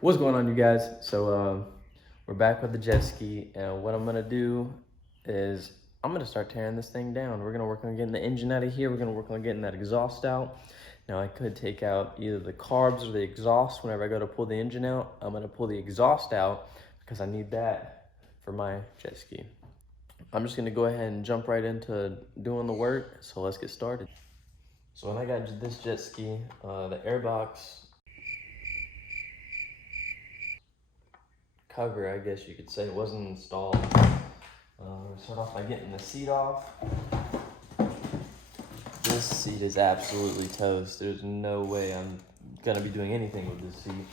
What's going on, you guys? So we're back with the jet ski, and what I'm gonna do is I'm gonna start tearing this thing down. We're gonna work on getting the engine out of here. We're gonna work on getting that exhaust out. Now I could take out either the carbs or the exhaust. Whenever I go to pull the engine out, I'm gonna pull the exhaust out because I need that for my jet ski. I'm just gonna go ahead and jump right into doing the work. So let's get started. So when I got this jet ski, the airbox cover, I guess you could say, wasn't installed. We'll start off by getting the seat off. This seat is absolutely toast. There's no way I'm gonna be doing anything with this seat.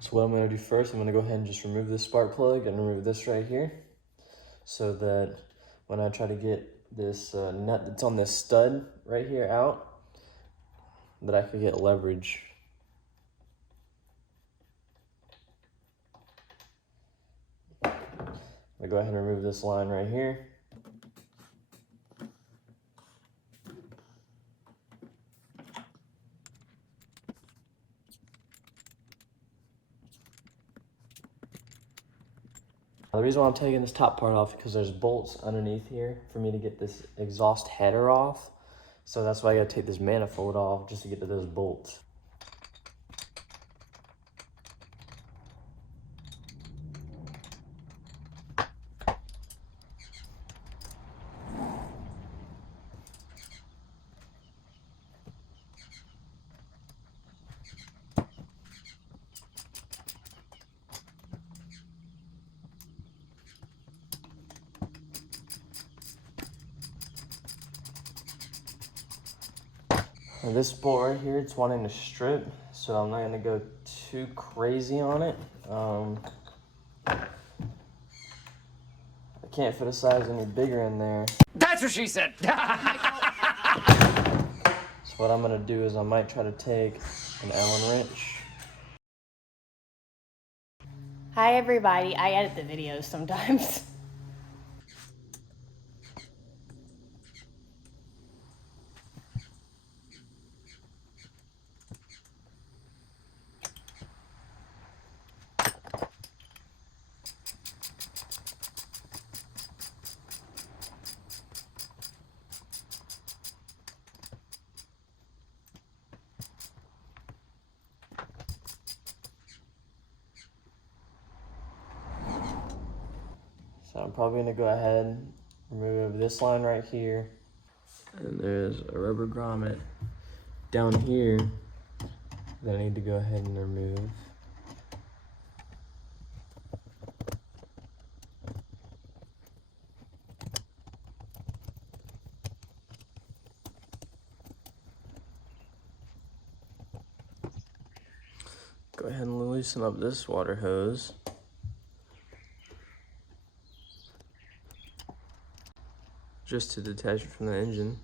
So what I'm gonna do first, I'm gonna go ahead and just remove this spark plug and remove this right here, so that when I try to get this nut that's on this stud right here out, that I could get leverage. I'm gonna go ahead and remove this line right here. The reason why I'm taking this top part off is because there's bolts underneath here for me to get this exhaust header off. So that's why I gotta take this manifold off just to get to those bolts. Now this bolt right here, it's wanting to strip, so I'm not gonna go too crazy on it. I can't fit a size any bigger in there. That's what she said. So what I'm gonna do is I might try to take an Allen wrench. Hi everybody, I edit the videos sometimes. So I'm probably gonna go ahead and remove this line right here. And there's a rubber grommet down here that I need to go ahead and remove. Go ahead and loosen up this water hose. Just to detach it from the engine.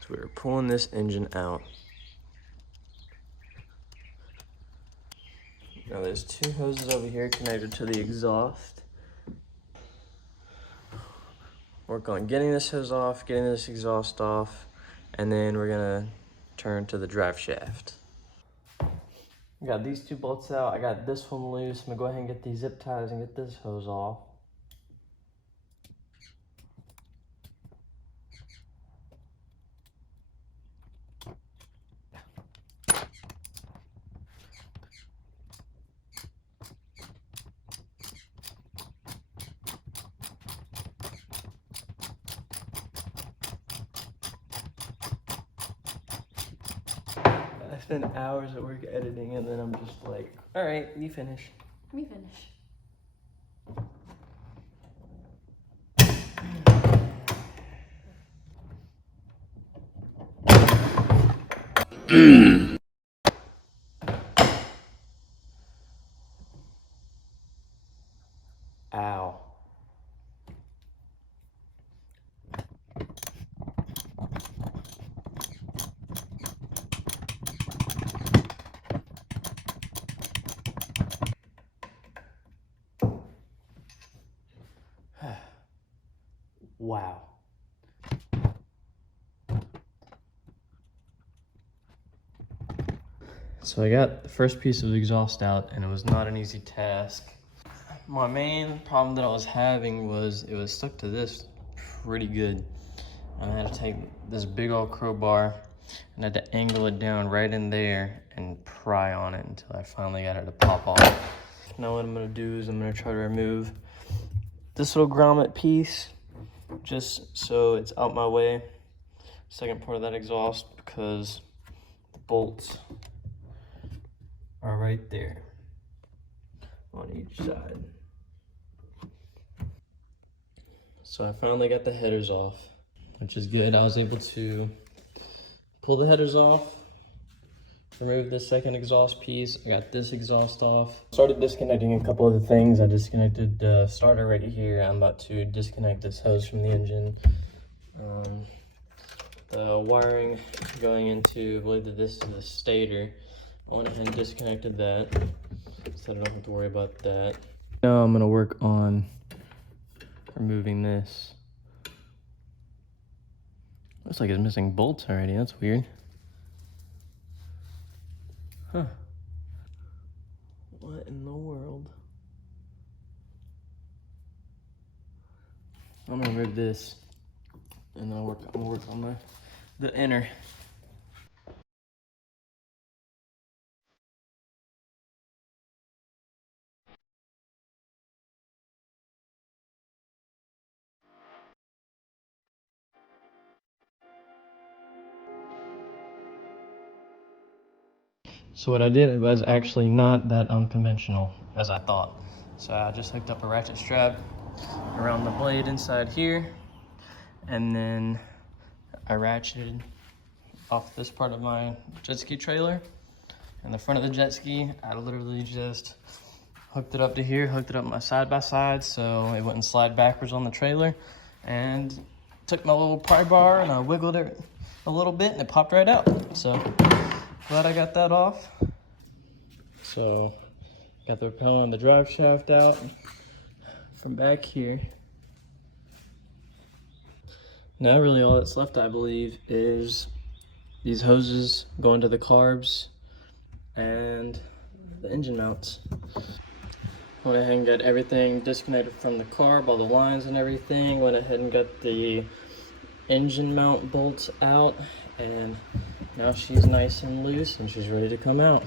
So we're pulling this engine out. Now there's two hoses over here connected to the exhaust. Work on getting this hose off, getting this exhaust off, and then we're gonna turn to the drive shaft. I got these two bolts out, I got this one loose. I'm gonna go ahead and get these zip ties and get this hose off. I spend hours at work editing, and then I'm just like, all right, you finish. Let me finish. Ow. Wow. So I got the first piece of exhaust out, and it was not an easy task. My main problem that I was having was it was stuck to this pretty good. I had to take this big old crowbar and had to angle it down right in there and pry on it until I finally got it to pop off. Now what I'm gonna do is I'm gonna try to remove this little grommet piece just so it's out my way. Second part of that exhaust, because the bolts are right there on each side. So I finally got the headers off, which is good. I was able to pull the headers off, remove this second exhaust piece. I got this exhaust off. Started disconnecting a couple of the things. I disconnected the starter right here. I'm about to disconnect this hose from the engine. The wiring going into, I believe that this is the stator. I went ahead and disconnected that, so I don't have to worry about that. Now I'm gonna work on removing this. Looks like it's missing bolts already, that's weird. Huh. What in the world? I'm gonna remove this, and then I'm gonna work on the inner. So what I did was actually not that unconventional as I thought. So I just hooked up a ratchet strap around the blade inside here, and then I ratcheted off this part of my jet ski trailer. And the front of the jet ski, I literally just hooked it up to here, hooked it up my side by side so it wouldn't slide backwards on the trailer, and took my little pry bar and I wiggled it a little bit and it popped right out. So glad I got that off. So got the propeller and the drive shaft out from back here. Now really all that's left, I believe, is these hoses going to the carbs and the engine mounts. Went ahead and got everything disconnected from the carb, all the lines and everything. Went ahead and got the engine mount bolts out, and now she's nice and loose and she's ready to come out.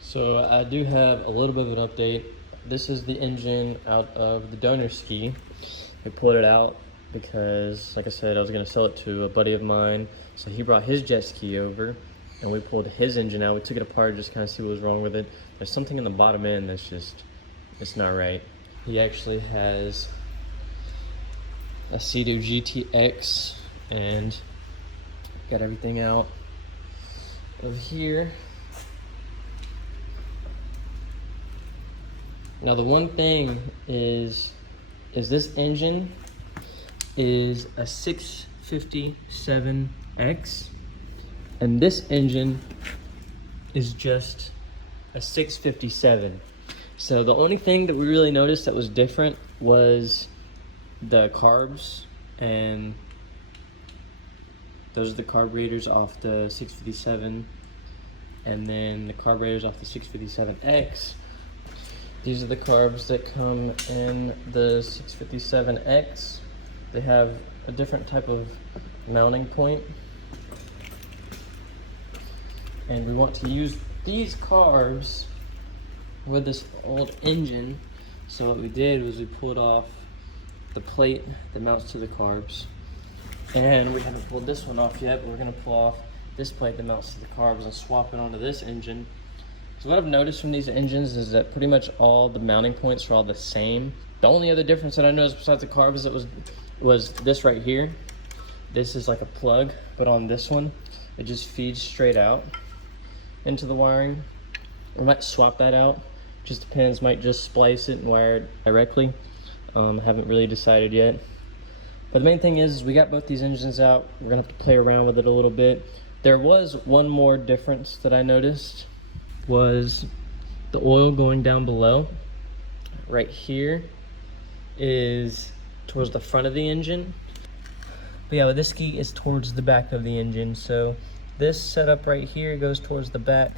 So I do have a little bit of an update. This is the engine out of the donor ski. We pulled it out because, like I said, I was gonna sell it to a buddy of mine. So he brought his jet ski over and we pulled his engine out. We took it apart just kind of see what was wrong with it. There's something in the bottom end that's just, it's not right. He actually has a Sea-Doo GTX and got everything out of here. Now the one thing is this engine is a 657X, and this engine is just a 657. So the only thing that we really noticed that was different was the carbs, and those are the carburetors off the 657, and then the carburetors off the 657X. These are the carbs that come in the 657X. They have a different type of mounting point. And we want to use these carbs with this old engine. So what we did was we pulled off the plate that mounts to the carbs. And we haven't pulled this one off yet, but we're gonna pull off this plate that mounts to the carbs and swap it onto this engine. So what I've noticed from these engines is that pretty much all the mounting points are all the same. The only other difference that I noticed besides the carbs that was this right here. This is like a plug, but on this one, it just feeds straight out into the wiring. We might swap that out, just depends, might just splice it and wire it directly. Haven't really decided yet. But the main thing is we got both these engines out. We're gonna have to play around with it a little bit. There was one more difference that I noticed, was the oil going down below. Right here is towards the front of the engine. But yeah, this ski is towards the back of the engine, so This setup right here goes towards the back,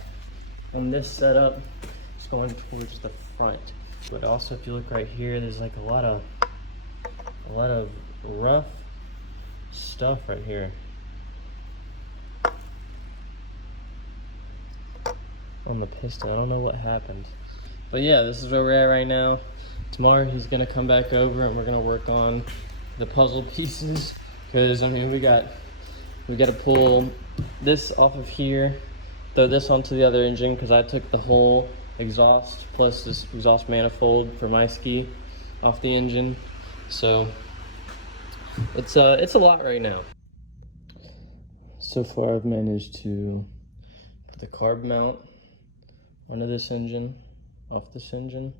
and this setup is going towards the front. But also, if you look right here, there's like a lot of rough stuff right here on the piston. I don't know what happened, but yeah, this is where we're at right now. Tomorrow he's gonna come back over and we're gonna work on the puzzle pieces, because I mean we got to pull this off of here, throw this onto the other engine, because I took the whole exhaust plus this exhaust manifold for my ski off the engine. So it's a lot right now. So far I've managed to put the carb mount onto this engine, off this engine,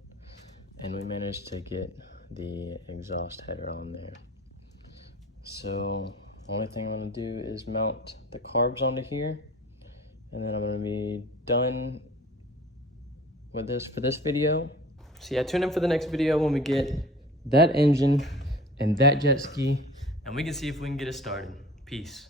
and we managed to get the exhaust header on there. So the only thing I'm gonna do is mount the carbs onto here, and then I'm gonna be done with this for this video. So yeah, tune in for the next video when we get that engine and that jet ski, and we can see if we can get it started. Peace.